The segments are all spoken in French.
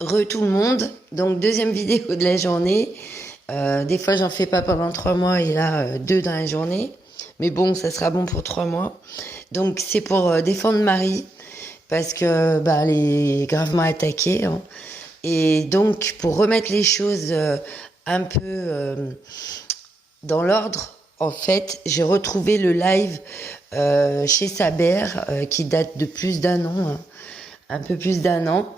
Tout le monde, donc deuxième vidéo de la journée. Des fois j'en fais pas pendant 3 mois et là deux dans la journée. Mais bon, ça sera bon pour 3 mois. Donc c'est pour défendre Marie parce que bah, elle est gravement attaquée, hein. Et donc pour remettre les choses un peu dans l'ordre, en fait, j'ai retrouvé le live chez Saber qui date de plus d'un an, hein, un peu plus d'un an.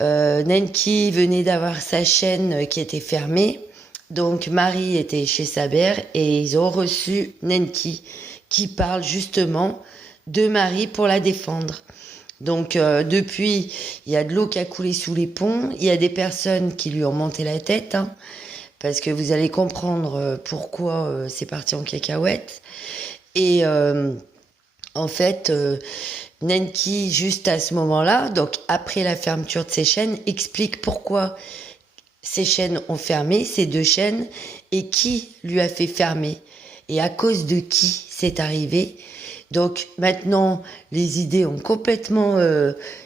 Nenki venait d'avoir sa chaîne qui était fermée. Donc Marie était chez Saber et ils ont reçu Nenki qui parle justement de Marie pour la défendre. Donc depuis, il y a de l'eau qui a coulé sous les ponts. Il y a des personnes qui lui ont monté la tête, hein, parce que vous allez comprendre pourquoi c'est parti en cacahuète. Et en fait, Nenki, juste à ce moment-là, donc après la fermeture de ses chaînes, explique pourquoi ces chaînes ont fermé, ces deux chaînes, et qui lui a fait fermer, et à cause de qui c'est arrivé. Donc maintenant, les idées ont complètement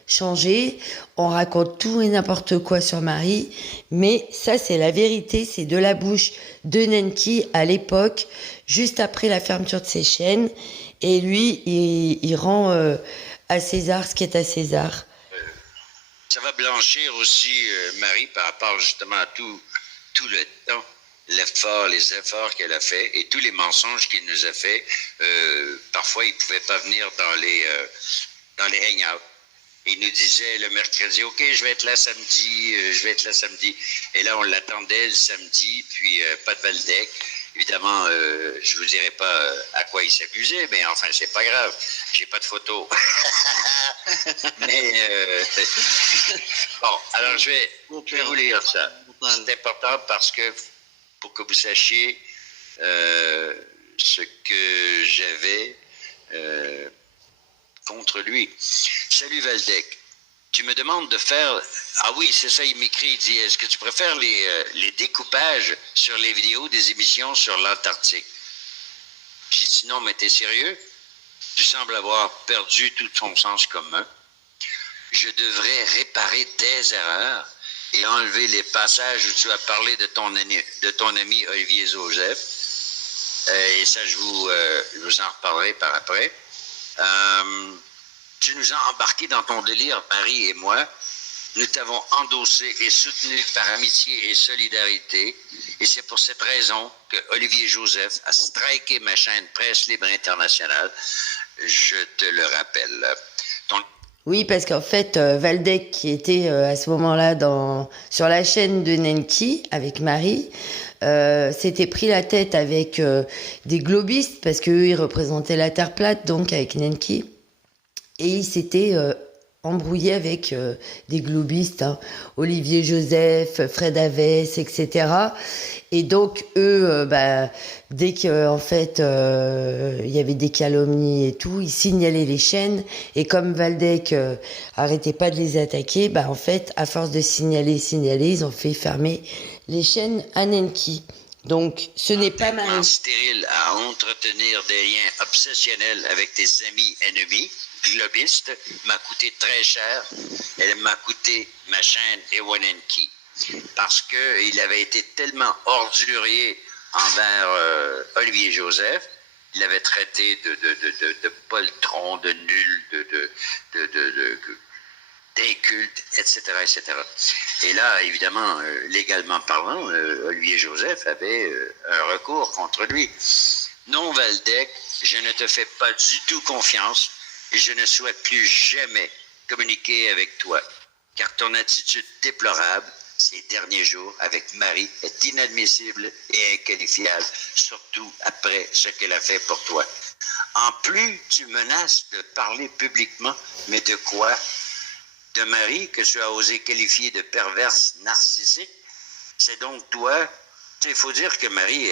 changé. On raconte tout et n'importe quoi sur Marie, mais ça c'est la vérité, c'est de la bouche de Nenki à l'époque, juste après la fermeture de ses chaînes. Et lui, il rend à César ce qui est à César. Ça va blanchir aussi Marie par rapport justement à tout le temps, les efforts qu'elle a fait et tous les mensonges qu'il nous a fait. Parfois, il ne pouvait pas venir dans les hang-out. Il nous disait le mercredi, OK, je vais être là samedi, je vais être là samedi. Et là, on l'attendait le samedi, puis pas de Valdec. Évidemment, je ne vous dirai pas à quoi il s'abusait, mais enfin, c'est pas grave. J'ai pas de photos. Mais bon, alors je vais vous lire ça. C'est important parce que pour que vous sachiez ce que j'avais contre lui. Salut Valdec. Tu me demandes de faire... Ah oui, c'est ça, il m'écrit, il dit, est-ce que tu préfères les découpages sur les vidéos des émissions sur l'Antarctique? J'ai dit, non, mais t'es sérieux? Tu sembles avoir perdu tout ton sens commun. Je devrais réparer tes erreurs et enlever les passages où tu as parlé de ton ami Olivier Joseph. Et ça, je vous en reparlerai par après. Tu nous as embarqués dans ton délire, Marie et moi. Nous t'avons endossé et soutenu par amitié et solidarité. Et c'est pour cette raison que Olivier Joseph a striké ma chaîne Presse Libre Internationale. Je te le rappelle. Oui, parce qu'en fait, Valdec, qui était à ce moment-là sur la chaîne de Nenki avec Marie, s'était pris la tête avec des globistes, parce qu'eux, ils représentaient la Terre plate, donc avec Nenki. Et il s'était embrouillé avec des globistes, hein, Olivier Joseph, Fred Havès, etc. Et donc eux, dès que en fait il y avait des calomnies et tout, ils signalaient les chaînes. Et comme Valdec arrêtait pas de les attaquer, en fait, à force de signaler, ils ont fait fermer les chaînes à Nenki. Donc, ce n'est pas Marie. Stérile à entretenir des liens obsessionnels avec tes amis ennemis, globistes, m'a coûté très cher. Elle m'a coûté ma chaîne Ewanenki. Parce qu'il avait été tellement ordurier envers Olivier Joseph, il l'avait traité de poltron, de nul, d'inculte, etc., etc. Et là, évidemment, légalement parlant, Olivier Joseph avait un recours contre lui. Non, Valdec, je ne te fais pas du tout confiance et je ne souhaite plus jamais communiquer avec toi, car ton attitude déplorable ces derniers jours avec Marie est inadmissible et inqualifiable, surtout après ce qu'elle a fait pour toi. En plus, tu menaces de parler publiquement, mais de quoi? De Marie, que tu as osé qualifier de perverse narcissique. C'est donc toi. Il faut dire que Marie,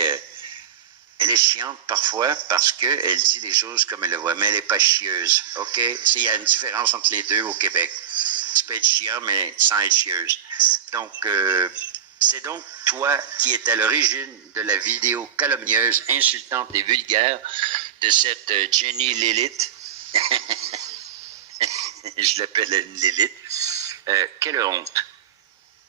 elle est chiante parfois parce qu'elle dit les choses comme elle le voit, mais elle n'est pas chieuse. OK? Il y a une différence entre les deux au Québec. Tu peux être chiant, mais sans être chieuse. Donc, c'est donc toi qui es à l'origine de la vidéo calomnieuse, insultante et vulgaire de cette Jenny Lilith. Je l'appelle une Lilith. Quelle honte.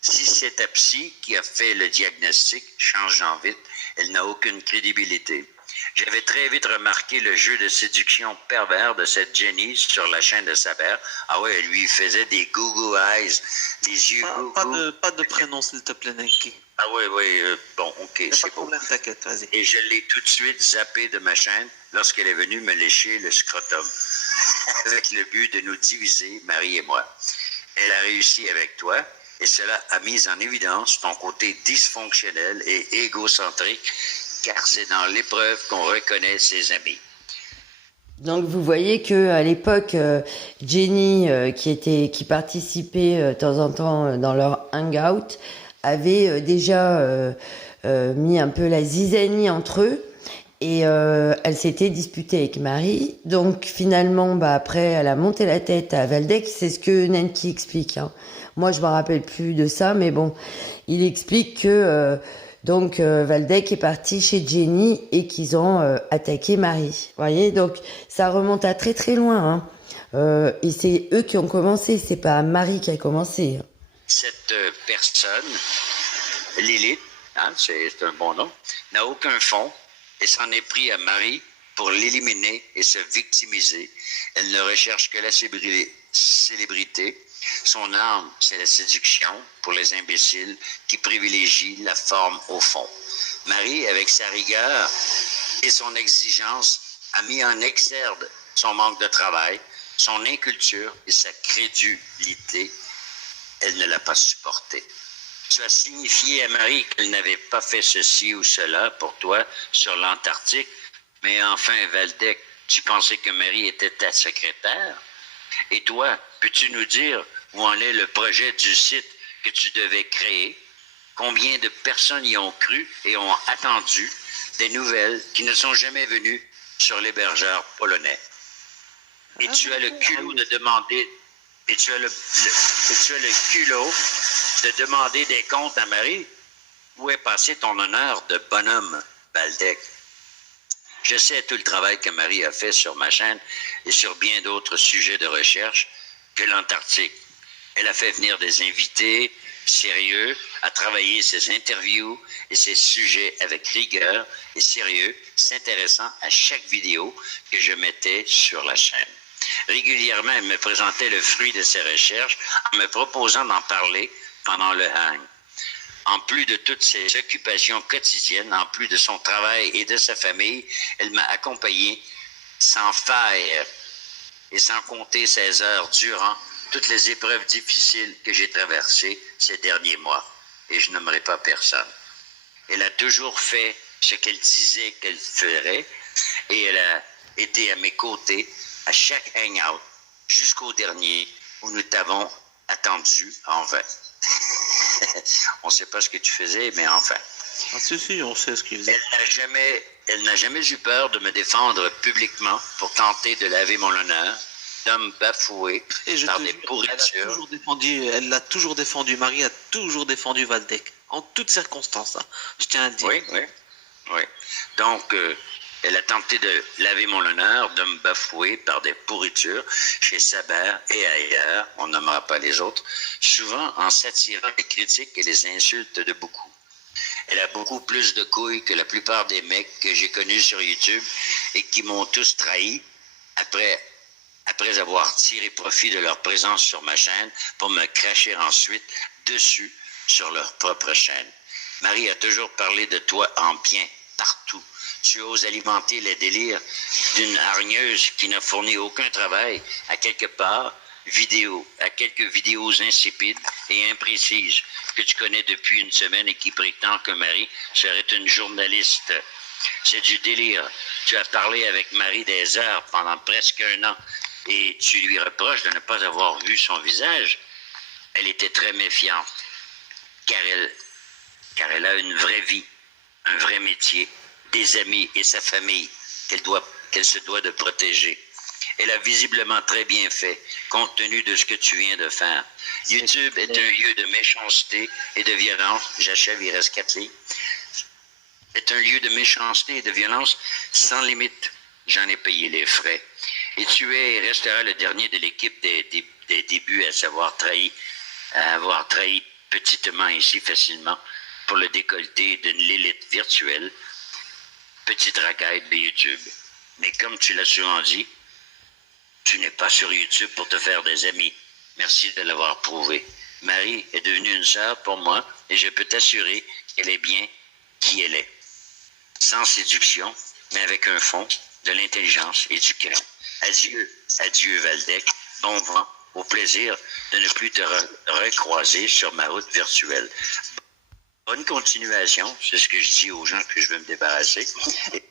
Si c'est ta psy qui a fait le diagnostic, changeant vite, elle n'a aucune crédibilité. J'avais très vite remarqué le jeu de séduction pervers de cette Jenny sur la chaîne de Saber. Ah ouais, elle lui faisait des goo eyes, des yeux Pas de prénom, s'il te plaît, Nenki. Ah oui, oui, bon, ok, Pas de c'est beau. problème, t'inquiète, vas-y. Et je l'ai tout de suite zappé de ma chaîne lorsqu'elle est venue me lécher le scrotum, avec le but de nous diviser, Marie et moi. Elle a réussi avec toi, et cela a mis en évidence ton côté dysfonctionnel et égocentrique, car c'est dans l'épreuve qu'on reconnaît ses amis. Donc vous voyez que à l'époque, Jenny, qui participait de temps en temps dans leur hangout, avait déjà mis un peu la zizanie entre eux. Et elle s'était disputée avec Marie. Donc finalement, après, elle a monté la tête à Waldeck. C'est ce que Nenki explique. Hein. Moi, je me rappelle plus de ça, mais bon, il explique que Waldeck est parti chez Jenny et qu'ils ont attaqué Marie. Vous voyez, donc ça remonte à très très loin. Hein. Et c'est eux qui ont commencé. C'est pas Marie qui a commencé. Cette personne, Lilith, hein, c'est un bon nom, n'a aucun fond. Et s'en est pris à Marie pour l'éliminer et se victimiser. Elle ne recherche que la célébrité. Son âme, c'est la séduction pour les imbéciles qui privilégient la forme au fond. Marie, avec sa rigueur et son exigence, a mis en exergue son manque de travail, son inculture et sa crédulité. Elle ne l'a pas supporté. Tu as signifié à Marie qu'elle n'avait pas fait ceci ou cela pour toi sur l'Antarctique, mais enfin, Waldeck, tu pensais que Marie était ta secrétaire? Et toi, peux-tu nous dire où en est le projet du site que tu devais créer? Combien de personnes y ont cru et ont attendu des nouvelles qui ne sont jamais venues sur l'hébergeur polonais? Et tu as le culot de demander, et tu as le culot de demander des comptes à Marie? Où est passé ton honneur de bonhomme, Waldeck? Je sais tout le travail que Marie a fait sur ma chaîne et sur bien d'autres sujets de recherche que l'Antarctique. Elle a fait venir des invités sérieux à travailler ses interviews et ses sujets avec rigueur et sérieux, s'intéressant à chaque vidéo que je mettais sur la chaîne. Régulièrement, elle me présentait le fruit de ses recherches en me proposant d'en parler pendant le hang. En plus de toutes ses occupations quotidiennes, en plus de son travail et de sa famille, elle m'a accompagné sans faille et sans compter ses heures durant toutes les épreuves difficiles que j'ai traversées ces derniers mois. Et je n'aimerais pas personne. Elle a toujours fait ce qu'elle disait qu'elle ferait et elle a été à mes côtés à chaque hangout jusqu'au dernier où nous t'avons attendu en vain. On ne sait pas ce que tu faisais, mais enfin. Ah, si, on sait ce qu'il faisait. Elle n'a jamais eu peur de me défendre publiquement pour tenter de laver mon honneur, d'homme bafoué par des pourritures. Elle l'a toujours défendu. Marie a toujours défendu Waldeck, en toutes circonstances. Hein. Je tiens à le dire. Oui. Donc, elle a tenté de laver mon honneur, de me bafouer par des pourritures chez Saber et ailleurs, on nommera pas les autres, souvent en s'attirant les critiques et les insultes de beaucoup. Elle a beaucoup plus de couilles que la plupart des mecs que j'ai connus sur YouTube et qui m'ont tous trahi après avoir tiré profit de leur présence sur ma chaîne pour me cracher ensuite dessus sur leur propre chaîne. Marie a toujours parlé de toi en bien, partout. Tu oses alimenter les délires d'une hargneuse qui n'a fourni aucun travail à quelque part, à quelques vidéos insipides et imprécises que tu connais depuis une semaine et qui prétend que Marie serait une journaliste. C'est du délire. Tu as parlé avec Marie des heures pendant presque 1 an et tu lui reproches de ne pas avoir vu son visage. Elle était très méfiante car elle a une vraie vie, un vrai métier, des amis et sa famille qu'elle se doit de protéger. Elle a visiblement très bien fait, compte tenu de ce que tu viens de faire. YouTube est un lieu de méchanceté et de violence. J'achève, il reste 4 lignes. Est un lieu de méchanceté et de violence sans limite. J'en ai payé les frais. Et tu es et resteras le dernier de l'équipe des débuts à avoir trahi petitement ici facilement pour le décolleté d'une Lilith virtuelle, petite racaille de YouTube. Mais comme tu l'as souvent dit, tu n'es pas sur YouTube pour te faire des amis. Merci de l'avoir prouvé. Marie est devenue une sœur pour moi et je peux t'assurer qu'elle est bien qui elle est. Sans séduction, mais avec un fond, de l'intelligence et du cœur. Adieu, adieu Valdec, bon vent, au plaisir de ne plus te recroiser sur ma route virtuelle. Bonne continuation, c'est ce que je dis aux gens que je veux me débarrasser. Et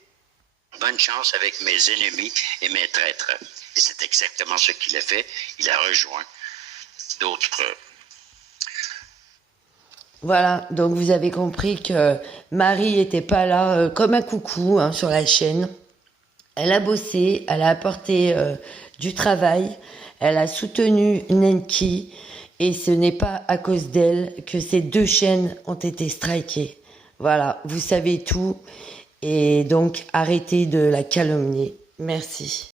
bonne chance avec mes ennemis et mes traîtres. Et c'est exactement ce qu'il a fait. Il a rejoint d'autres. Voilà, donc vous avez compris que Marie était pas là comme un coucou hein, sur la chaîne. Elle a bossé, elle a apporté du travail, elle a soutenu Nenki et ce n'est pas à cause d'elle que ces 2 chaînes ont été strikées. Voilà, vous savez tout et donc arrêtez de la calomnier. Merci.